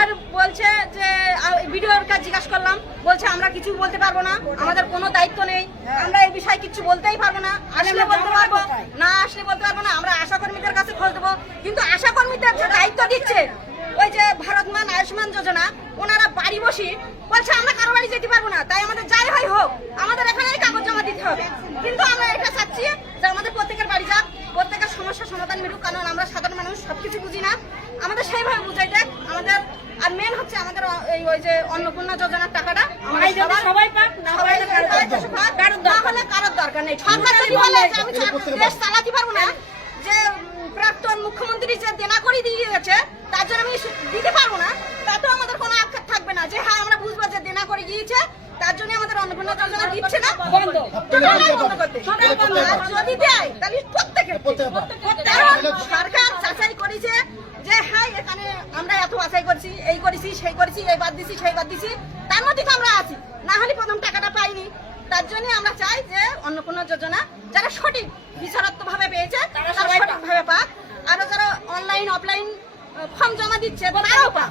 আর বলছে যে ভিডিওর কাজ জিজ্ঞাসা করলাম, বলছে আমরা কিছু বলতে পারবো না, আমাদের কোনো দায়িত্ব নেই, আমরা এই বিষয়ে কিছু বলতেই পারবো না, আসলে বলতে পারবো না, আসলে বলতে পারবো না, আমরা আশা কর্মীদের কাছে খোঁজ দেবো। কিন্তু আশা কর্মীদের যে দায়িত্ব দিচ্ছে ওই যে ভারতমান আয়ুষ্মান যোজনা, ওনারা বাড়ি বসি বলছে আমরা কারো বাড়ি যেতে পারবো না, তাই আমাদের যাই হয় হোক আমাদের এখানে কাগজ জমা দিতে হবে। কিন্তু আমরা এটা চাচ্ছি যে আমাদের প্রত্যেকের বাড়ি যাক, প্রত্যেকের সমস্যার সমাধান মিলুক, কারণ আমরা সাধারণ মানুষ সবকিছু বুঝি না, আমাদের সেইভাবে বুঝাই দেখ আমাদের। আর মেন হচ্ছে আমাদের ওই যে অন্নপূর্ণা যোজনার টাকাটা সবাই পাক, না হলে কারোর দরকার নেই। সরকার যদি বলে যে আমি দেশ চালাতে পারবো না, যে প্রাক্তন মুখ্যমন্ত্রী যে দেনা করে দিয়ে গেছে তার জন্য আমি দিতে পারবো না, তাতেও আমাদের কোনো আক্ষেপ থাকবে না, যে হ্যাঁ আমরা বুঝবো যে দেনা করে গিয়েছে তার জন্য আমাদের অন্নপূর্ণা যোজনা দিচ্ছে না, বন্ধ করতে। যদি দেয় তাহলে প্রত্যেকের, কারণ সরকার যাচাই করেছে যে হ্যাঁ এখানে আমরা এত বাছাই করছি, এই করেছি সেই করেছি, এই বাদ দিছি সেই বাদ দিছি, তার মধ্যে তো আমরা আছি, না হলে প্রথম টাকাটা পাইনি। তার জন্য আমরা চাই যে অন্নপূর্ণা যোজনা যারা সঠিক বিচারাত্মক ভাবে পেয়েছে তারা সঠিকভাবে পাক, আরো যারা অনলাইন অফলাইন ফর্ম জমা দিচ্ছে তারাও পাক।